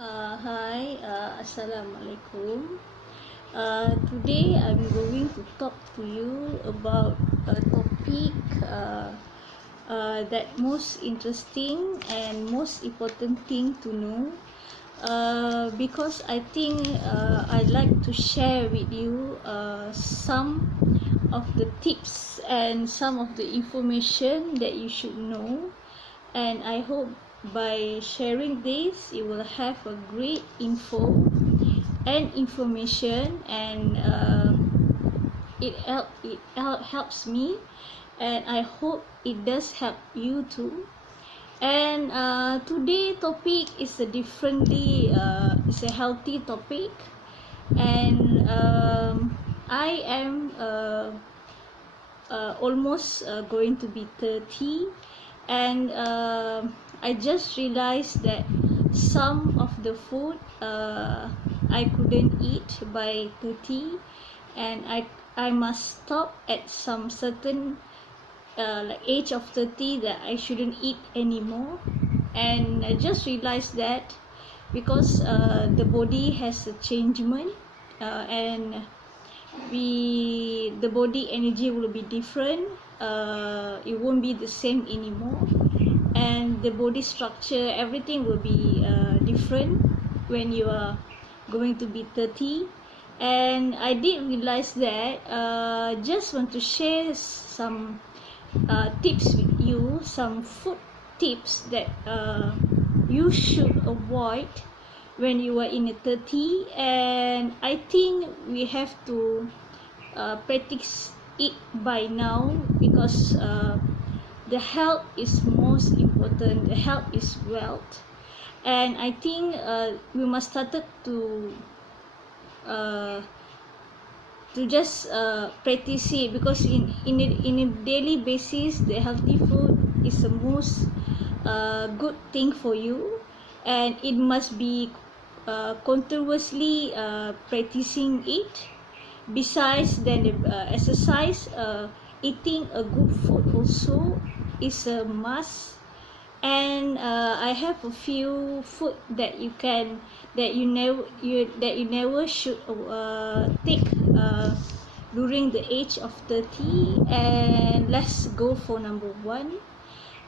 Assalamualaikum. Today I'm going to talk to you about a topic that most interesting and most important thing to know. Because I think I'd like to share with you some of the tips and some of the information that you should know, and I hope by sharing this you will have a great info and information, and helps me, and I hope it does help you too. And today topic is a differently it's a healthy topic, and I am almost going to be 30, and I just realized that some of the food I couldn't eat by 30, and I must stop at some certain like age of 30 that I shouldn't eat anymore. And I just realized that because the body has a changement, and the body energy will be different. It won't be the same anymore, and the body structure, everything will be different when you are going to be 30. And I did realize that just want to share some tips with you, some food tips that you should avoid when you are in a 30. And I think we have to practice it by now, because the health is most important. The health is wealth, and I think we must start uh, to just practice it, because in a daily basis the healthy food is the most good thing for you, and it must be continuously practicing it. Besides then the exercise, eating a good food also is a must. And I have a few food that you never should take during the age of 30. And let's go for number one.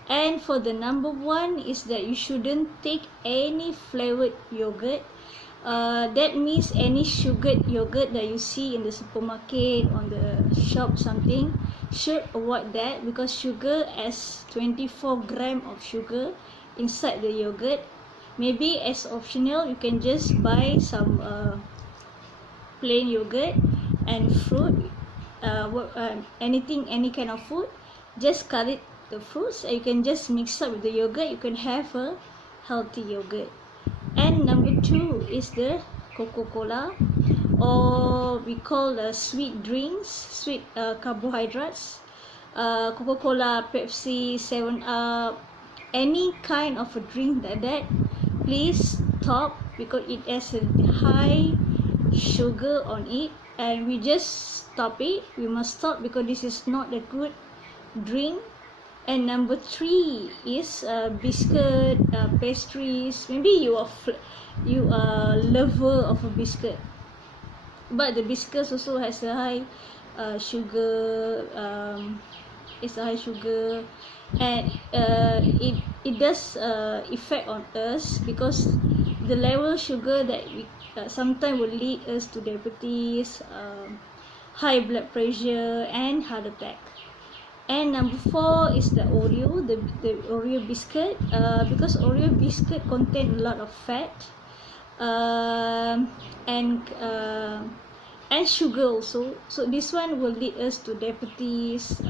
And for the number one is that you shouldn't take any flavored yogurt. That means any sugared yogurt that you see in the supermarket, on the shop, something, should avoid that, because sugar has 24 gram of sugar inside the yogurt. Maybe as optional you can just buy some plain yogurt and fruit, anything, any kind of food, just cut it the fruits, and you can just mix up with the yogurt. You can have a healthy yogurt. And number two is the Coca-Cola, or we call the sweet drinks, sweet carbohydrates. Coca-Cola, Pepsi, 7-Up, any kind of a drink like that, please stop, because it has a high sugar on it, and we just stop it. We must stop, because this is not a good drink. And number three is biscuit, pastries. Maybe you are lover of a biscuit, but the biscuits also has a high sugar. It's a high sugar, and it does effect on us, because the level of sugar that we sometimes will lead us to diabetes, high blood pressure, and heart attack. And number four is the Oreo, the Oreo biscuit, because Oreo biscuit contain a lot of fat, and sugar also. So this one will lead us to diabetes.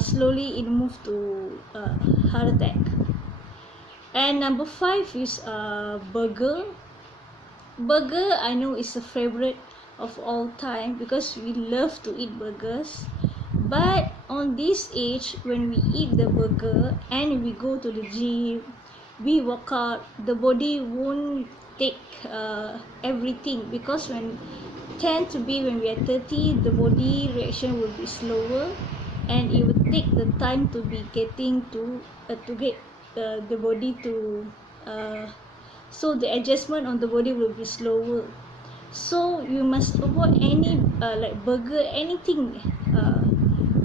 Slowly it move to heart attack. And number five is burger. Burger, I know, is a favorite of all time, because we love to eat burgers. But on this age, when we eat the burger and we go to the gym, we work out, the body won't take everything, because when we are 30, the body reaction will be slower, and it will take the time to be getting to get the body to so the adjustment on the body will be slower. So you must avoid any like burger, anything,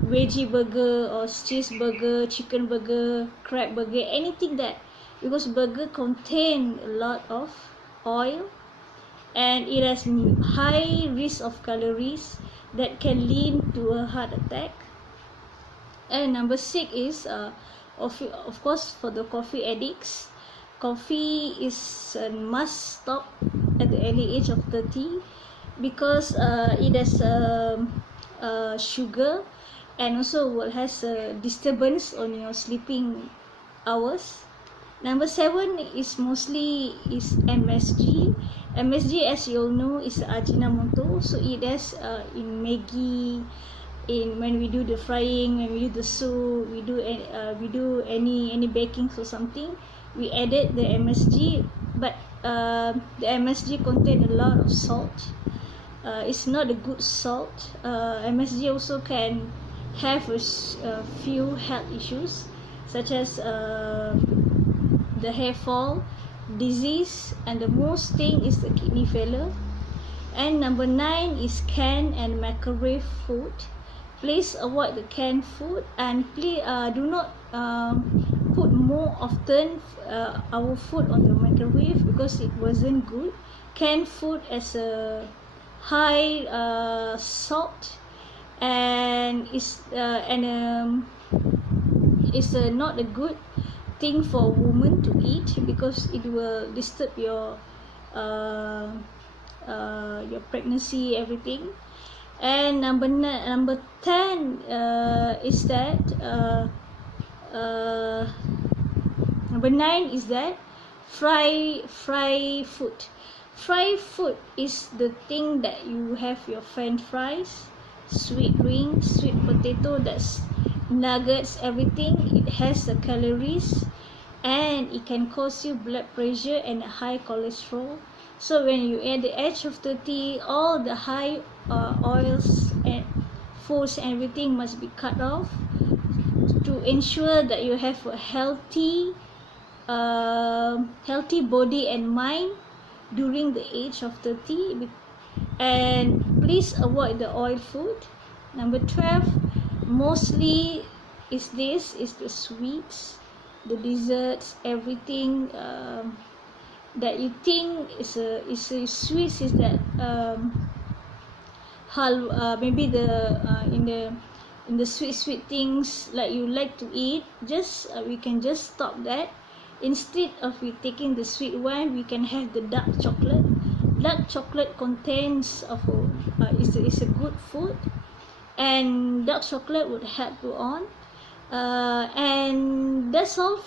veggie burger or cheeseburger, chicken burger, crab burger, anything that, because burger contain a lot of oil and it has high risk of calories that can lead to a heart attack. And number 6 is of course for the coffee addicts, coffee is a must stop at the early age of 30 because it has sugar and also will has a disturbance on your sleeping hours. Number 7 is mostly is MSG. MSG, as you all know, is Ajinomoto. So it has in Maggi, in when we do the frying, when we do the soup, we do any baking or something, we added the MSG. But the MSG contain a lot of salt. It's not a good salt. MSG also can have a few health issues such as the hair fall, disease, and the most thing is the kidney failure. And number 9 is canned and microwave food. Please avoid the canned food and please do not put more often our food on the microwave because it wasn't good. Canned food has a high salt and is not a good thing for a woman to eat because it will disturb your pregnancy, everything. And number 10 is that number 9 is that fry food. Fry food is the thing that you have your french fries, sweet drinks, sweet potato, that's nuggets, everything. It has the calories and it can cause you blood pressure and high cholesterol. So when you at the age of 30, all the high oils and foods and everything must be cut off to ensure that you have a healthy body and mind during the age of 30. And please avoid the oil food. Number 12 mostly is the sweets, the desserts, everything that you think is a sweets is that maybe in the sweet things like you like to eat, just we can just stop that. Instead of we taking the sweet one, we can have the dark chocolate. Dark chocolate contains of is a good food, and dark chocolate would help you on. And that's all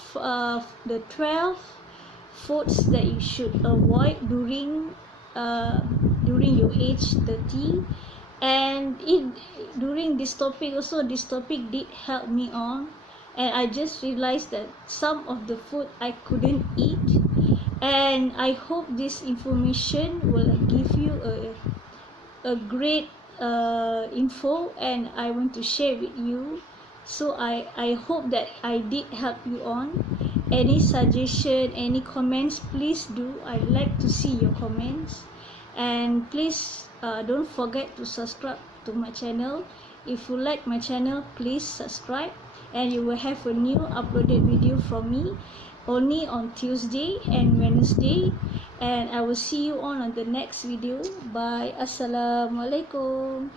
the 12 foods that you should avoid during your age 30. And during this topic also, this topic did help me on, and I just realized that some of the food I couldn't eat, and I hope this information will give you a great info, and I want to share with you. So I hope that I did help you on. Any suggestion, any comments, please do. I like to see your comments. And please don't forget to subscribe to my channel. If you like my channel, please subscribe, and you will have a new uploaded video from me only on Tuesday and Wednesday. And I will see you on the next video. Bye. Assalamualaikum.